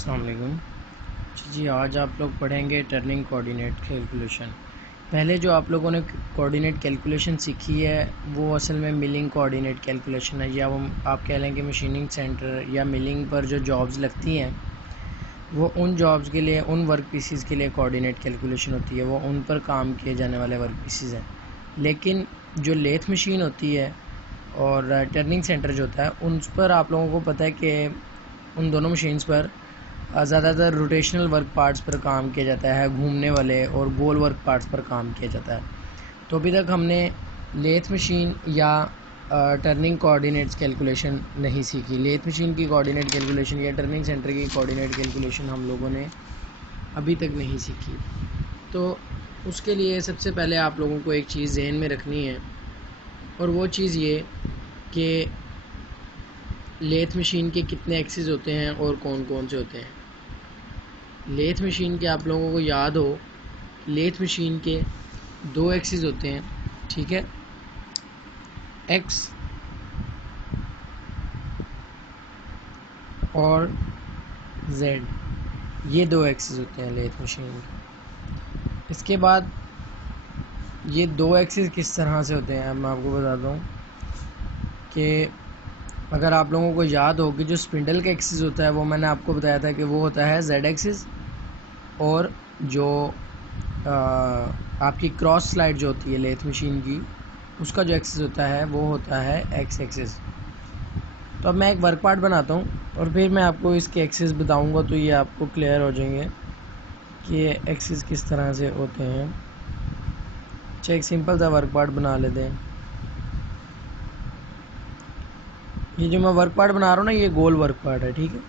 अस्सलाम वालेकुम जी। आज आप लोग पढ़ेंगे टर्निंग कोऑर्डिनेट कैलकुलेशन। पहले जो आप लोगों ने कोऑर्डिनेट कैलकुलेशन सीखी है वो असल में मिलिंग कोऑर्डिनेट कैलकुलेशन है, या वो आप कह लें कि मशीनिंग सेंटर या मिलिंग पर जो जॉब्स लगती हैं वो उन जॉब्स के लिए, उन वर्क पीसीज के लिए कोऑर्डिनेट कैलकुलेशन होती है, वो उन पर काम किए जाने वाले वर्क पीसीज हैं। लेकिन जो लेथ मशीन होती है और टर्निंग सेंटर जो होता है उन पर आप लोगों को पता है कि उन दोनों मशीन्स पर ज़्यादातर रोटेशनल वर्क पार्ट्स पर काम किया जाता है, घूमने वाले और गोल वर्क पार्ट्स पर काम किया जाता है। तो अभी तक हमने लेथ मशीन या टर्निंग कोऑर्डिनेट्स कैलकुलेशन नहीं सीखी। लेथ मशीन की कोऑर्डिनेट कैलकुलेशन या टर्निंग सेंटर की कोऑर्डिनेट कैलकुलेशन हम लोगों ने अभी तक नहीं सीखी। तो उसके लिए सबसे पहले आप लोगों को एक चीज़ ज़हन में रखनी है, और वो चीज़ ये कि लेथ मशीन के कितने एक्सिस होते हैं और कौन कौन से होते हैं। लेथ मशीन के आप लोगों को याद हो, लेथ मशीन के दो एक्सिस होते हैं, ठीक है। एक्स और जेड, ये दो एक्सिस होते हैं लेथ मशीन के। इसके बाद ये दो एक्सिस किस तरह से होते हैं मैं आपको बताता हूँ कि अगर आप लोगों को याद हो कि जो स्पिंडल का एक्सिस होता है वो मैंने आपको बताया था कि वो होता है जेड एक्सिस, और जो आपकी क्रॉस स्लाइड जो होती है लेथ मशीन की, उसका जो एक्सिस होता है वो होता है एक्स एक्सिस। तो अब मैं एक वर्क पार्ट बनाता हूँ और फिर मैं आपको इसके एक्सिस बताऊँगा, तो ये आपको क्लियर हो जाएंगे कि ये एक्सिस किस तरह से होते हैं। अच्छा, एक सिंपल सा वर्क पार्ट बना लेते हैं। ये जो मैं वर्क पार्ट बना रहा हूँ ना, ये गोल वर्क पार्ट है, ठीक है।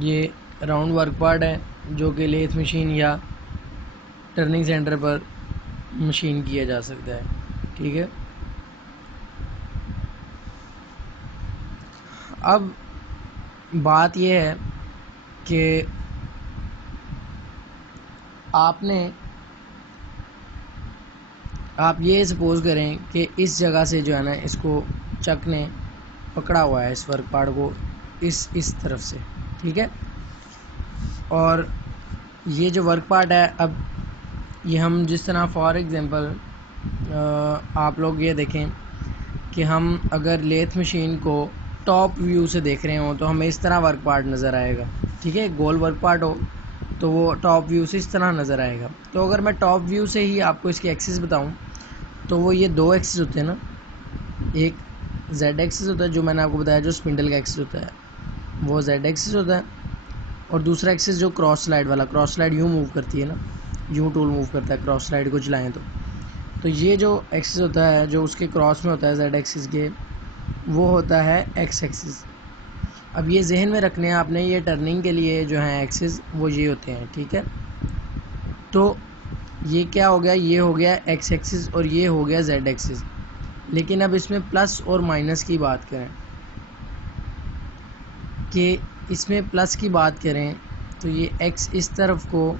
ये राउंड वर्क पार्ट है जो कि लेथ मशीन या टर्निंग सेंटर पर मशीन किया जा सकता है, ठीक है। अब बात यह है कि आप ये सपोज करें कि इस जगह से जो है ना, इसको चक ने पकड़ा हुआ है इस वर्क पार्ट को इस तरफ से, ठीक है। और ये जो वर्क पार्ट है, अब ये हम जिस तरह फॉर एग्ज़ाम्पल आप लोग ये देखें कि हम अगर लेथ मशीन को टॉप व्यू से देख रहे हो तो हमें इस तरह वर्क पार्ट नज़र आएगा, ठीक है। गोल वर्क पार्ट हो तो वो टॉप व्यू से इस तरह नज़र आएगा। तो अगर मैं टॉप व्यू से ही आपको इसके एक्सिस बताऊं तो वो ये दो एक्सिस होते हैं ना, एक जेड एक्सिस होता है जो मैंने आपको बताया, जो स्पिंडल का एक्सिस होता है वो जेड एक्सिस होता है, और दूसरा एक्सिस जो क्रॉस स्लाइड वाला, क्रॉस स्लाइड यूँ मूव करती है ना, यूँ टूल मूव करता है क्रॉस स्लाइड को चलाएँ तो ये जो एक्सिस होता है जो उसके क्रॉस में होता है जेड एक्सिस के, वो होता है एक्स एक्सिस। अब ये जहन में रखने हैं आपने, ये टर्निंग के लिए जो है एक्सिस वो ये होते हैं, ठीक है। तो ये क्या हो गया, ये हो गया एक्स एक्सिस और ये हो गया जेड एक्सिस। लेकिन अब इसमें प्लस और माइनस की बात करें, कि इसमें प्लस की बात करें तो ये एक्स इस तरफ को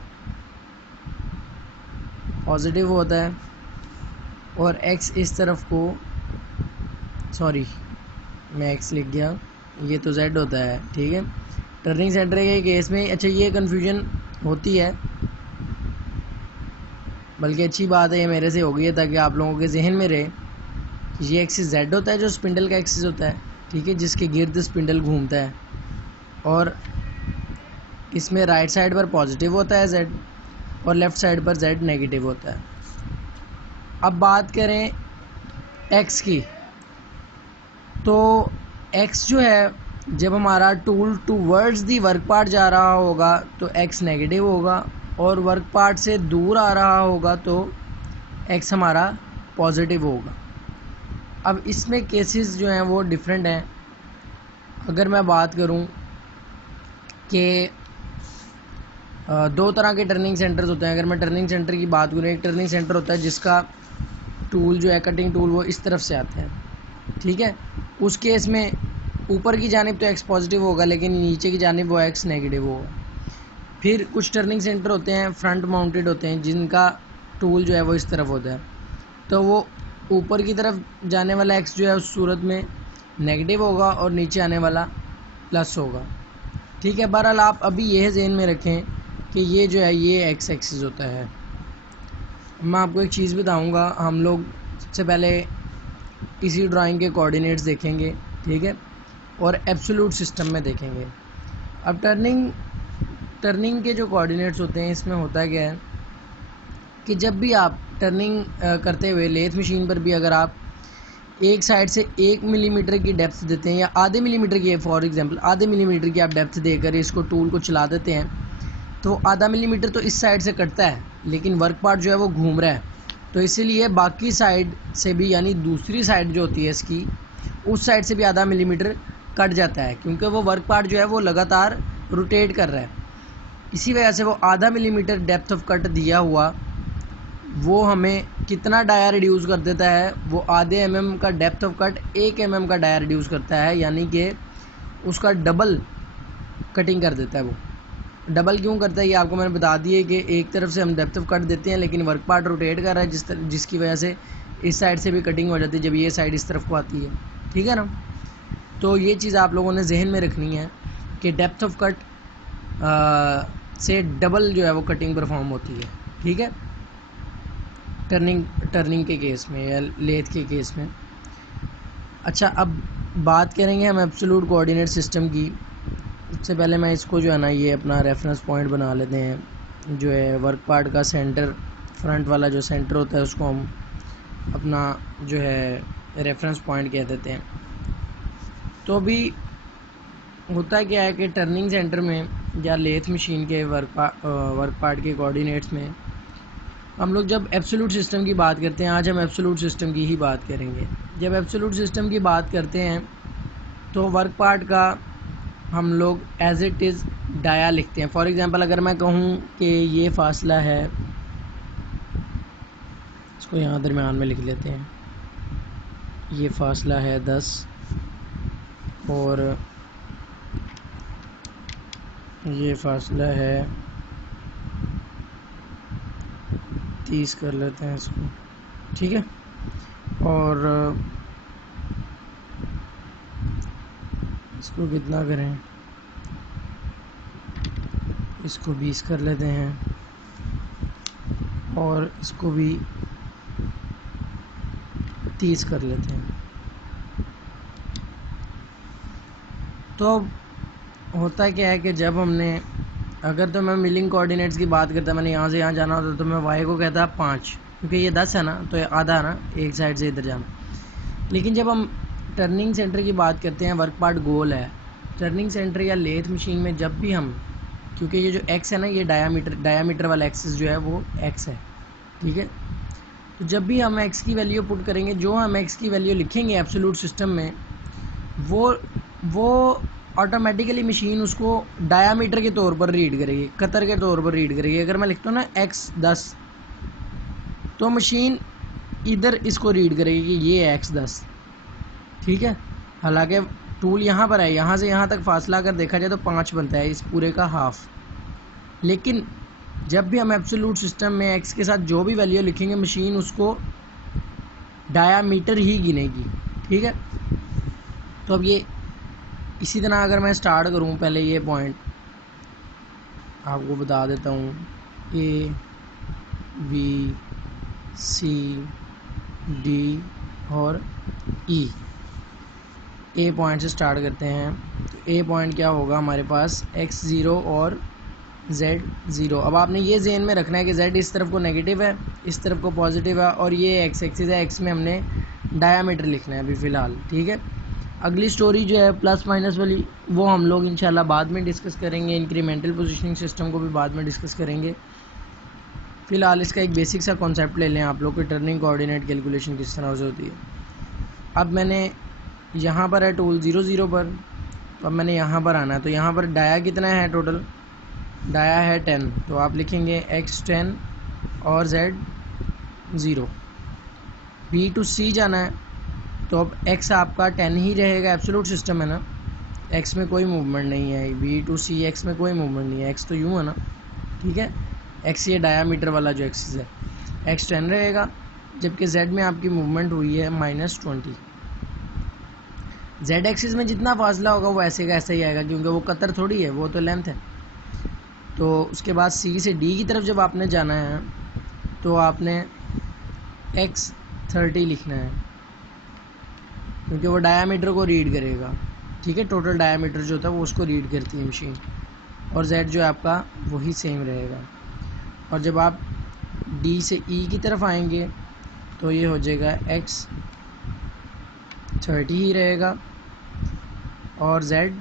पॉजिटिव होता है और एक्स इस तरफ को, सॉरी मैं एक्स लिख गया, ये तो जेड होता है, ठीक है। टर्निंग सेंटर के केस में अच्छा ये कन्फ्यूजन होती है, बल्कि अच्छी बात है ये मेरे से हो गई है ताकि आप लोगों के जहन में रहे। ये एक्सिस जेड होता है जो स्पिंडल का एक्सिस होता है, ठीक है, जिसके गिर्द स्पिंडल घूमता है, और इसमें राइट साइड पर पॉजिटिव होता है जेड और लेफ़्ट साइड पर जेड नेगेटिव होता है। अब बात करें एक्स की, तो एक्स जो है जब हमारा tool towards the work part जा रहा होगा तो एक्स नेगेटिव होगा, और वर्क पार्ट से दूर आ रहा होगा तो एक्स हमारा पॉजिटिव होगा। अब इसमें केसेस जो हैं वो डिफरेंट हैं। अगर मैं बात करूं कि दो तरह के टर्निंग सेंटर्स होते हैं। अगर मैं टर्निंग सेंटर की बात करूं, एक टर्निंग सेंटर होता है जिसका टूल जो है कटिंग टूल वो इस तरफ से आता है, ठीक है। उस केस में ऊपर की जानिब तो एक्स पॉजिटिव होगा लेकिन नीचे की जानिब वो एक्स नेगेटिव होगा। फिर कुछ टर्निंग सेंटर होते हैं फ्रंट माउंटेड होते हैं जिनका टूल जो है वो इस तरफ होता है, तो वो ऊपर की तरफ जाने वाला एक्स जो है उस सूरत में नेगेटिव होगा और नीचे आने वाला प्लस होगा। ठीक है, बहरहाल आप अभी यह ज़हन में रखें कि ये जो है ये एक्स एक्सिस होता है। मैं आपको एक चीज़ बताऊंगा, हम लोग सबसे पहले इसी ड्राइंग के कोऑर्डिनेट्स देखेंगे, ठीक है, और एब्सोल्यूट सिस्टम में देखेंगे। अब टर्निंग के जो कोऑर्डिनेट्स होते हैं, इसमें होता क्या है कि जब भी आप टर्निंग करते हुए लेथ मशीन पर भी अगर आप एक साइड से 1 मिलीमीटर की डेप्थ देते हैं या आधे मिलीमीटर की, फॉर एग्जांपल आधे मिलीमीटर की आप डेप्थ देकर इसको टूल को चला देते हैं, तो आधा मिलीमीटर तो इस साइड से कटता है, लेकिन वर्क पार्ट जो है वो घूम रहा है, तो इसीलिए बाकी साइड से भी, यानी दूसरी साइड जो होती है इसकी, उस साइड से भी आधा मिलीमीटर कट जाता है, क्योंकि वो वर्क पार्ट जो है वो लगातार रोटेट कर रहा है। इसी वजह से वो आधा मिलीमीटर डेप्थ ऑफ कट दिया हुआ वो हमें कितना डाया रिड्यूस कर देता है, वो आधे mm का डेप्थ ऑफ कट 1 mm का डाया रिड्यूस करता है, यानी कि उसका डबल कटिंग कर देता है। वो डबल क्यों करता है ये आपको मैंने बता दिया कि एक तरफ से हम डेप्थ ऑफ कट देते हैं, लेकिन वर्क पार्ट रोटेट कर रहा है जिसकी वजह से इस साइड से भी कटिंग हो जाती है जब ये साइड इस तरफ को आती है। ठीक है ना, तो ये चीज़ आप लोगों ने जहन में रखनी है कि डेप्थ ऑफ कट से डबल जो है वो कटिंग परफॉर्म होती है। ठीक है, टर्निंग के केस में या लेथ के केस में। अच्छा, अब बात करेंगे हम एब्सोल्यूट कोऑर्डिनेट सिस्टम की। सबसे पहले मैं इसको जो है ना ये अपना रेफरेंस पॉइंट बना लेते हैं, जो है वर्क पार्ट का सेंटर, फ्रंट वाला जो सेंटर होता है उसको हम अपना जो है रेफरेंस पॉइंट कह देते हैं। तो अभी होता क्या है कि टर्निंग सेंटर में या लेथ मशीन के वर्क पार्ट के कोऑर्डिनेट्स में हम लोग जब एब्सोल्यूट सिस्टम की बात करते हैं, आज हम एब्सोल्यूट सिस्टम की ही बात करेंगे। जब एब्सोल्यूट सिस्टम की बात करते हैं तो वर्क पार्ट का हम लोग एज इट इज़ डाया लिखते हैं। फॉर एग्जांपल अगर मैं कहूँ कि ये फासला है, इसको यहाँ दरमियान में लिख लेते हैं, ये फासला है 10 और ये फासला है 30 कर लेते हैं इसको। ठीक है, और इसको कितना करें, इसको 20 कर लेते हैं और इसको भी 30 कर लेते हैं। तो होता क्या है कि जब हमने, अगर तो मैं मिलिंग कोऑर्डिनेट्स की बात करता, मैंने यहाँ से यहाँ जाना होता तो मैं वाई को कहता 5, क्योंकि ये 10 है ना, तो ये आधा ना एक साइड से इधर जाना। लेकिन जब हम टर्निंग सेंटर की बात करते हैं, वर्क पार्ट गोल है, टर्निंग सेंटर या लेथ मशीन में जब भी हम, क्योंकि ये जो एक्स है ना, ये डायामीटर वाला एक्सिस जो है वो एक्स है। ठीक है, तो जब भी हम एक्स की वैल्यू पुट करेंगे, जो हम एक्स की वैल्यू लिखेंगे एब्सोल्यूट सिस्टम में, वो ऑटोमेटिकली मशीन उसको डायामीटर के तौर पर रीड करेगी, कतर के तौर पर रीड करेगी। अगर मैं लिखता हूँ ना x10, तो मशीन इधर इसको रीड करेगी कि ये x10। ठीक है, हालांकि टूल यहाँ पर है, यहाँ से यहाँ तक फासला अगर देखा जाए तो 5 बनता है, इस पूरे का हाफ। लेकिन जब भी हम एब्सोल्यूट सिस्टम में x के साथ जो भी वैल्यू लिखेंगे, मशीन उसको डायामीटर ही गिनेगी। ठीक है, तो अब ये इसी तरह अगर मैं स्टार्ट करूं, पहले ये पॉइंट आपको बता देता हूं, A B C D और E। A पॉइंट से स्टार्ट करते हैं, तो A पॉइंट क्या होगा हमारे पास, x0 और z0। अब आपने ये ज़हन में रखना है कि z इस तरफ को नेगेटिव है, इस तरफ को पॉजिटिव है, और ये x एक्सिस है, x में हमने डायामीटर लिखना है अभी फ़िलहाल। ठीक है, अगली स्टोरी जो है प्लस माइनस वाली, वो हम लोग इंशाल्लाह बाद में डिस्कस करेंगे। इंक्रीमेंटल पोजीशनिंग सिस्टम को भी बाद में डिस्कस करेंगे। फ़िलहाल इसका एक बेसिक सा कॉन्सेप्ट ले लें आप लोग कि टर्निंग कोऑर्डिनेट कैलकुलेशन किस तरह से होती है। अब मैंने यहाँ पर है टूल 0 पर, तो अब मैंने यहाँ पर आना है, तो यहाँ पर डाया कितना है, टोटल डाया है 10, तो आप लिखेंगे x10 और z0। B to C जाना है, तो अब x आपका 10 ही रहेगा, एब्सोल्यूट सिस्टम है ना, x में कोई मूवमेंट नहीं है, B to C x में कोई मूवमेंट नहीं है, x तो यूँ है ना। ठीक है, x ये डायामीटर वाला जो एक्सिस है, x 10 रहेगा जबकि z में आपकी मूवमेंट हुई है -20। z एक्सिस में जितना फासला होगा वो ऐसे का ऐसा ही आएगा, क्योंकि वो कतर थोड़ी है, वो तो लेंथ है। तो उसके बाद c से d की तरफ जब आपने जाना है तो आपने x30 लिखना है, क्योंकि वो डायामीटर को रीड करेगा। ठीक है, टोटल डायामीटर जो होता है वो उसको रीड करती है मशीन, और z जो है आपका वही सेम रहेगा। और जब आप d से e की तरफ आएंगे तो ये हो जाएगा x30 ही रहेगा, और z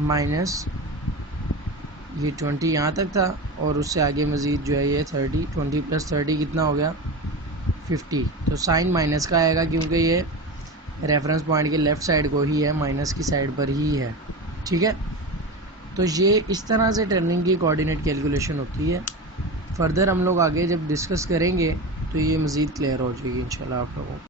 माइनस ये 20 यहाँ तक था, और उससे आगे मज़ीद जो है ये 30, 20 + 30 कितना हो गया 50। तो साइन माइनस का आएगा, क्योंकि ये रेफरेंस पॉइंट के लेफ़्ट साइड को ही है, माइनस की साइड पर ही है। ठीक है, तो ये इस तरह से टर्निंग की कोऑर्डिनेट कैलकुलेशन होती है। फर्दर हम लोग आगे जब डिस्कस करेंगे तो ये मज़ीद क्लियर हो जाएगी इंशाल्लाह आप लोगों को।